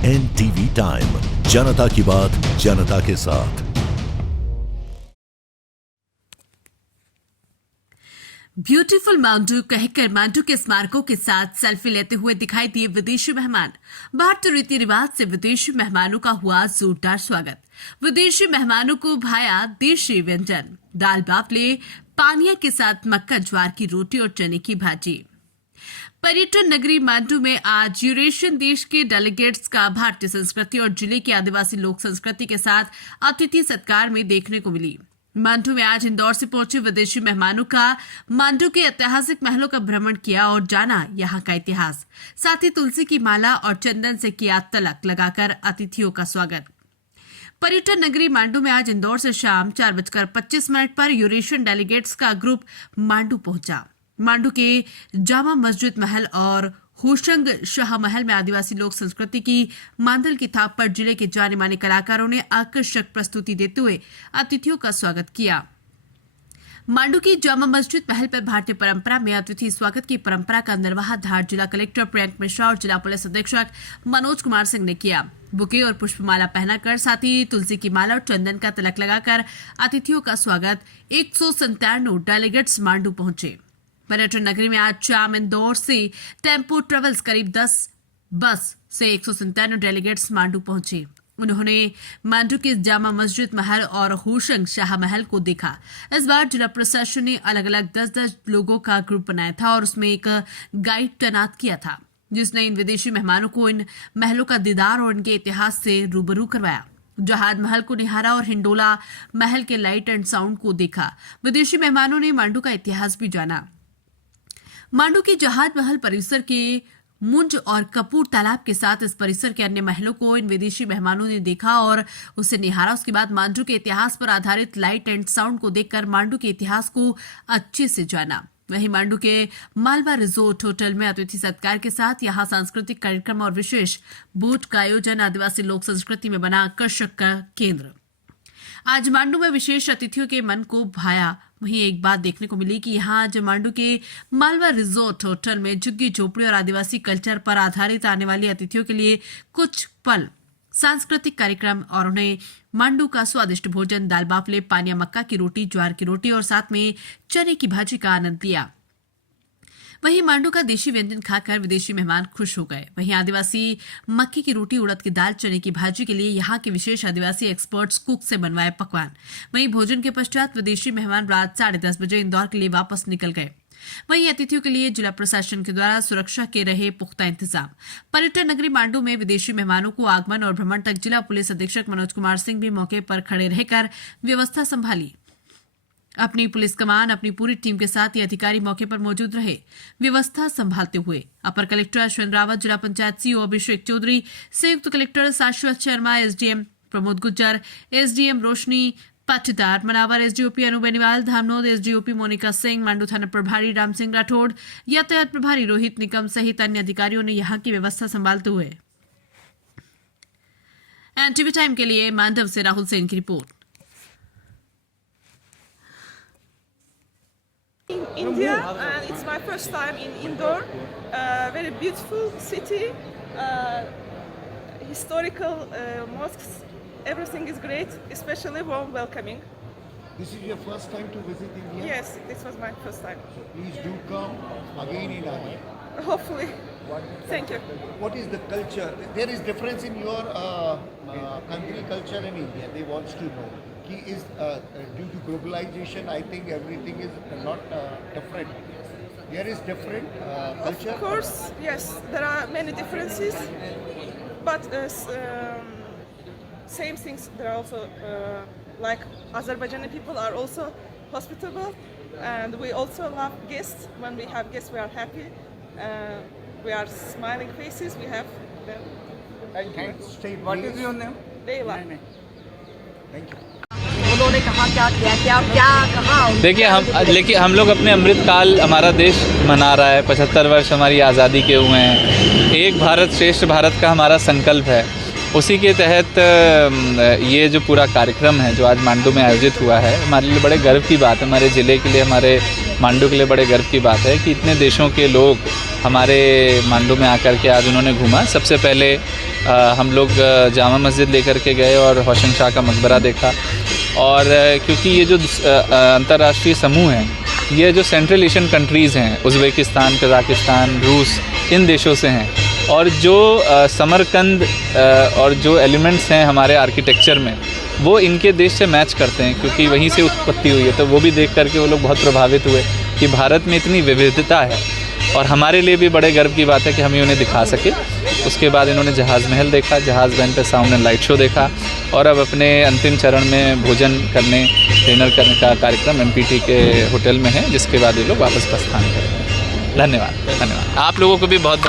NTV time, जनता की बात जनता के साथ। ब्यूटीफुल मांडू कहकर मांडू के स्मारकों के साथ सेल्फी लेते हुए दिखाई दिए विदेशी मेहमान। भारतीय रीति रिवाज से विदेशी मेहमानों का हुआ जोरदार स्वागत। विदेशी मेहमानों को भाया देशी व्यंजन, दाल बाफले, पानिया के साथ मक्का ज्वार की रोटी और चने की भाजी। पर्यटन नगरी मांडू में आज यूरेशियन देश के डेलीगेट्स का भारतीय संस्कृति और जिले की आदिवासी लोक संस्कृति के साथ अतिथि सत्कार में देखने को मिली। मांडू में आज इंदौर से पहुंचे विदेशी मेहमानों का मांडू के ऐतिहासिक महलों का भ्रमण किया और जाना यहां का इतिहास। साथ ही तुलसी की माला और चंदन से किया तिलक लगाकर अतिथियों का स्वागत। पर्यटन नगरी मांडू में आज इंदौर से शाम 4:25 पर यूरेशियन डेलीगेट्स का ग्रुप मांडू पहुंचा। मांडू के जामा मस्जिद महल और होशंग शाह महल में आदिवासी लोक संस्कृति की मांदल की थाप पर जिले के जाने माने कलाकारों ने आकर्षक प्रस्तुति देते हुए अतिथियों का स्वागत किया। मांडू की जामा मस्जिद महल पर भारतीय परंपरा में अतिथि स्वागत की परंपरा का निर्वाह धार जिला कलेक्टर प्रियंक मिश्रा और जिला पुलिस अधीक्षक मनोज कुमार सिंह ने किया। बुके और पुष्पमाला पहनाकर, साथ ही तुलसी की माला और चंदन का तिलक लगाकर अतिथियों का स्वागत 197 डेलीगेट्स मांडू पहुंचे। पर्यटन नगरी में आज शाम इंदौर से टेम्पो ट्रेवल्स करीब 10 बस से 197 डेलीगेट्स मांडू पहुंचे। उन्होंने मांडू के जामा मस्जिद महल और होशंग शाह महल को देखा। इस बार जिला प्रशासन ने अलग अलग 10-10 लोगों का ग्रुप बनाया था और उसमें एक गाइड तैनात किया था, जिसने इन विदेशी मेहमानों को इन महलों का दीदार और इनके इतिहास से रूबरू करवाया। जहाज महल को निहारा और हिंडोला महल के लाइट एंड साउंड को देखा। विदेशी मेहमानों ने मांडू का इतिहास भी जाना। मांडू की जहाज महल परिसर के मुंज और कपूर तालाब के साथ इस परिसर के अन्य महलों को इन विदेशी मेहमानों ने देखा और उसे निहारा। उसके बाद मांडू के इतिहास पर आधारित लाइट एंड साउंड को देखकर मांडू के इतिहास को अच्छे से जाना। वहीं मांडू के मालवा रिजोर्ट होटल में अतिथि सत्कार के साथ यहां सांस्कृतिक कार्यक्रम और विशेष बोट का आयोजन आदिवासी लोक संस्कृति में बना आकर्षक का केंद्र। आज मांडू में विशेष अतिथियों के मन को भाया। वहीं एक बात देखने को मिली कि यहाँ आज मांडू के मालवा रिजोर्ट होटल में झुग्गी झोपड़ी और आदिवासी कल्चर पर आधारित आने वाले अतिथियों के लिए कुछ पल सांस्कृतिक कार्यक्रम और उन्हें मांडू का स्वादिष्ट भोजन, दाल बाफले, पानिया मक्का की रोटी, ज्वार की रोटी और साथ में चने की भाजी का आनंद लिया। वहीं मांडू का देशी व्यंजन खाकर विदेशी मेहमान खुश हो गए। वहीं आदिवासी मक्की की रोटी, उड़द की दाल, चने की भाजी के लिए यहाँ के विशेष आदिवासी एक्सपर्ट्स कुक से बनवाए पकवान। वहीं भोजन के पश्चात विदेशी मेहमान रात 10:30 बजे इंदौर के लिए वापस निकल गए। वहीं अतिथियों के लिए जिला प्रशासन के द्वारा सुरक्षा के रहे पुख्ता इंतजाम। पर्यटन नगरी मांडू में विदेशी मेहमानों को आगमन और भ्रमण तक जिला पुलिस अधीक्षक मनोज कुमार सिंह भी मौके पर खड़े रहकर व्यवस्था संभाली। अपनी पुलिस कमान अपनी पूरी टीम के साथ ये अधिकारी मौके पर मौजूद रहे। व्यवस्था संभालते हुए अपर कलेक्टर अश्विन रावत, जिला पंचायत सीओ अभिषेक चौधरी, संयुक्त कलेक्टर शाश्वत शर्मा, एसडीएम प्रमोद गुज्जर, एसडीएम रोशनी पाटीदार, मनावर, एसडीओपी अनु बेनीवाल, धामनोद, एसडीओपी मोनिका सिंह, मांडू थाना प्रभारी राम सिंह राठौड़, यातायात प्रभारी रोहित निकम सहित अन्य अधिकारियों ने यहाँ की व्यवस्था संभालते हुए। एनटीवी टाइम के लिए मांडव से राहुल सेन की report. In India, and it's my first time in Indore. Very beautiful city, historical mosques. Everything is great, especially warm welcoming. This is your first time to visit India? Yes, this was my first time. So please do come again and again. Hopefully. Thank you. What is the culture? There is difference in your country culture and India. They want to know. Is due to globalization, I think everything is not different. There is different culture. Of course, yes, there are many differences, but same things. There are also like Azerbaijani people are also hospitable, and we also love guests. When we have guests, we are happy. We are smiling faces. We have them. Thanks. Stay. What is your name? Leila. Thank you. उन्होंने कहा क्या किया, क्या कहा। देखिए हम लोग अपने अमृत काल, हमारा देश मना रहा है, 75 वर्ष हमारी आज़ादी के हुए हैं। एक भारत श्रेष्ठ भारत का हमारा संकल्प है। उसी के तहत ये जो पूरा कार्यक्रम है जो आज मांडू में आयोजित हुआ है, हमारे लिए बड़े गर्व की बात है। हमारे ज़िले के लिए, हमारे मांडू के लिए बड़े गर्व की बात है कि इतने देशों के लोग हमारे मांडू में आकर के आज उन्होंने घूमा। सबसे पहले हम लोग जामा मस्जिद लेकर के गए और होशिंग शाह का मकबरा देखा। और क्योंकि ये जो अंतर्राष्ट्रीय समूह है, ये जो सेंट्रल एशियन कंट्रीज़ हैं, उज़्बेकिस्तान, कज़ाकिस्तान, रूस, इन देशों से हैं, और जो समरकंद और जो एलिमेंट्स हैं हमारे आर्किटेक्चर में, वो इनके देश से मैच करते हैं, क्योंकि वहीं से उत्पत्ति हुई है। तो वो भी देख करके वो लोग बहुत प्रभावित हुए कि भारत में इतनी विविधता है, और हमारे लिए भी बड़े गर्व की बात है कि हम ये उन्हें दिखा सके। उसके बाद इन्होंने जहाज़ महल देखा, जहाज़ महल पे सामने लाइट शो देखा, और अब अपने अंतिम चरण में भोजन करने, डिनर करने का कार्यक्रम MPT के होटल में है, जिसके बाद ये लोग वापस प्रस्थान करेंगे। धन्यवाद। आप लोगों को भी बहुत बहुत